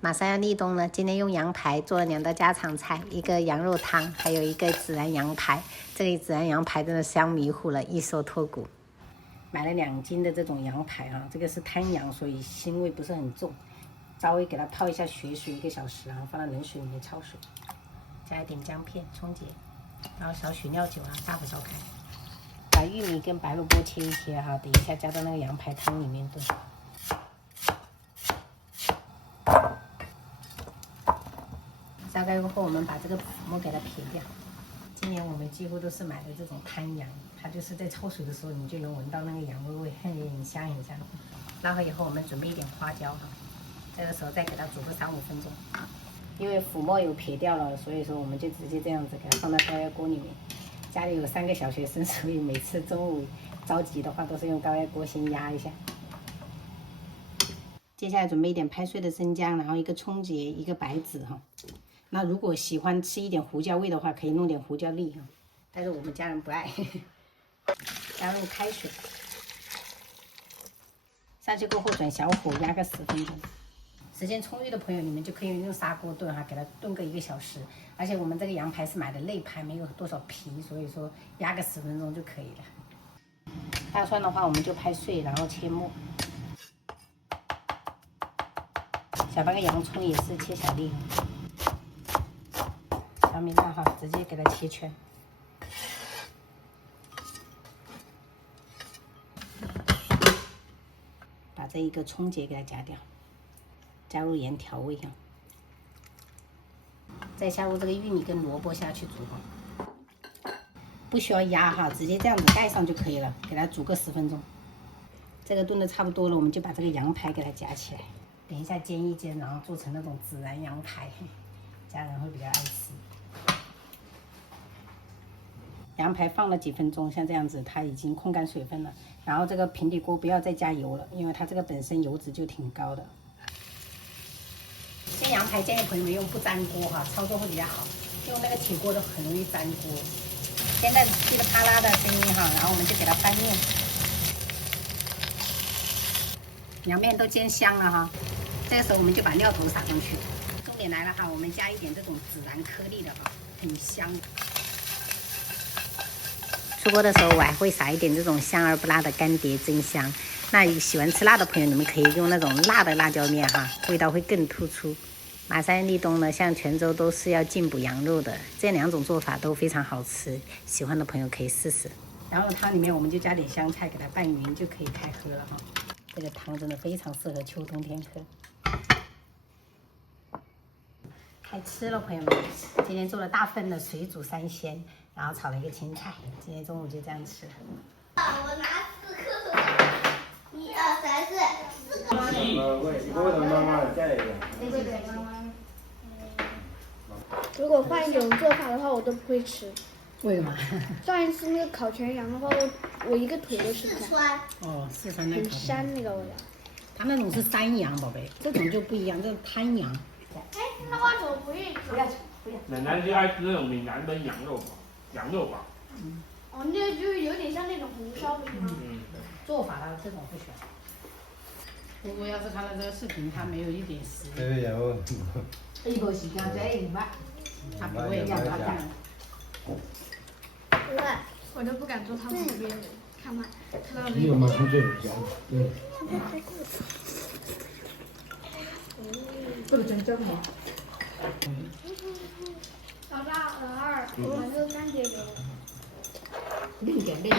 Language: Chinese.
马上要立冬了，今天用羊排做了2道家常菜，一个羊肉汤，还有一个孜然羊排。这个孜然羊排真的香迷糊了，一手脱骨。买了2斤的这种羊排啊，这个是滩羊，所以腥味不是很重。稍微给它泡一下血水1个小时，然后放到冷水里面焯水，加一点姜片、葱节，然后少许料酒啊，大火烧开。把玉米跟白萝卜切一切哈，等一下加到那个羊排汤里面炖。烧开过后，我们把这个腐末给它撇掉。今年我们几乎都是买的这种滩羊，它就是在焯水的时候，你就能闻到那个羊味，很香很香。捞好以后，我们准备一点花椒哈，这个时候再给它煮个3、5分钟。因为腐末有撇掉了，所以说我们就直接这样子给它放到高压锅里面。家里有3个小学生，所以每次中午着急的话，都是用高压锅先压一下。接下来准备一点拍碎的生姜，然后一个葱节，一个白芷哈。那如果喜欢吃一点胡椒味的话，可以弄点胡椒粒哈，但是我们家人不爱。加入开水，上去过后转小火压个10分钟。时间充裕的朋友，你们就可以用砂锅炖哈，给它炖个1个小时。而且我们这个羊排是买的肋排，没有多少皮，所以说压个10分钟就可以了。大蒜的话，我们就拍碎，然后切末。小半个洋葱也是切小粒。小米辣哈，直接给它切圈。把这一个葱节给它夹掉，加入盐调味哈，再加入这个玉米跟萝卜下去煮哈，不需要压哈，直接这样子盖上就可以了，给它煮个10分钟。这个炖的差不多了，我们就把这个羊排给它夹起来，等一下煎一煎，然后做成那种孜然羊排，家人会比较爱吃。羊排放了几分钟，像这样子，它已经控干水分了。然后这个平底锅不要再加油了，因为它这个本身油脂就挺高的。煎羊排建议朋友们用不粘锅哈，操作会比较好。用那个铁锅都很容易粘锅。现在噼里啪啦的声音哈，然后我们就给它翻面。两面都煎香了哈，这个时候我们就把料头撒上去。重点来了哈，我们加一点这种孜然颗粒的哈，很香。出锅的时候我还会撒一点这种香而不辣的干碟，真香。那喜欢吃辣的朋友，你们可以用那种辣的辣椒面哈，味道会更突出。马上立冬了，像泉州都是要进补羊肉的，这2种做法都非常好吃，喜欢的朋友可以试试。然后汤里面我们就加点香菜，给它拌匀就可以开喝了哈。这个汤真的非常适合秋冬天喝。开吃了，朋友们！今天做了大份的水煮3鲜，然后炒了一个青菜。今天中午就这样吃了。我拿4颗，1、2、3、4，4个。如果换一种做法的话，我都不会吃。为什么？上一次那个烤全羊的话，我一个腿都吃不开。哦，四川那很膻那个味道。它那种是山羊，宝贝，这种就不一样，这是滩羊。哎，那为什么不愿意吃？不要吃，不要。奶奶就爱吃那种闽南的羊肉堡。哦，那就是有点像那种红烧，不是吗？做法的这种不喜欢。不过要是看了这个视频，他没有一点食欲。一口时间再一碗，他不会让他看。对，我都不敢坐他旁边，看嘛，看到你有马上睡觉，这个真正吗？老大、老二，我们就干姐给我。另点另。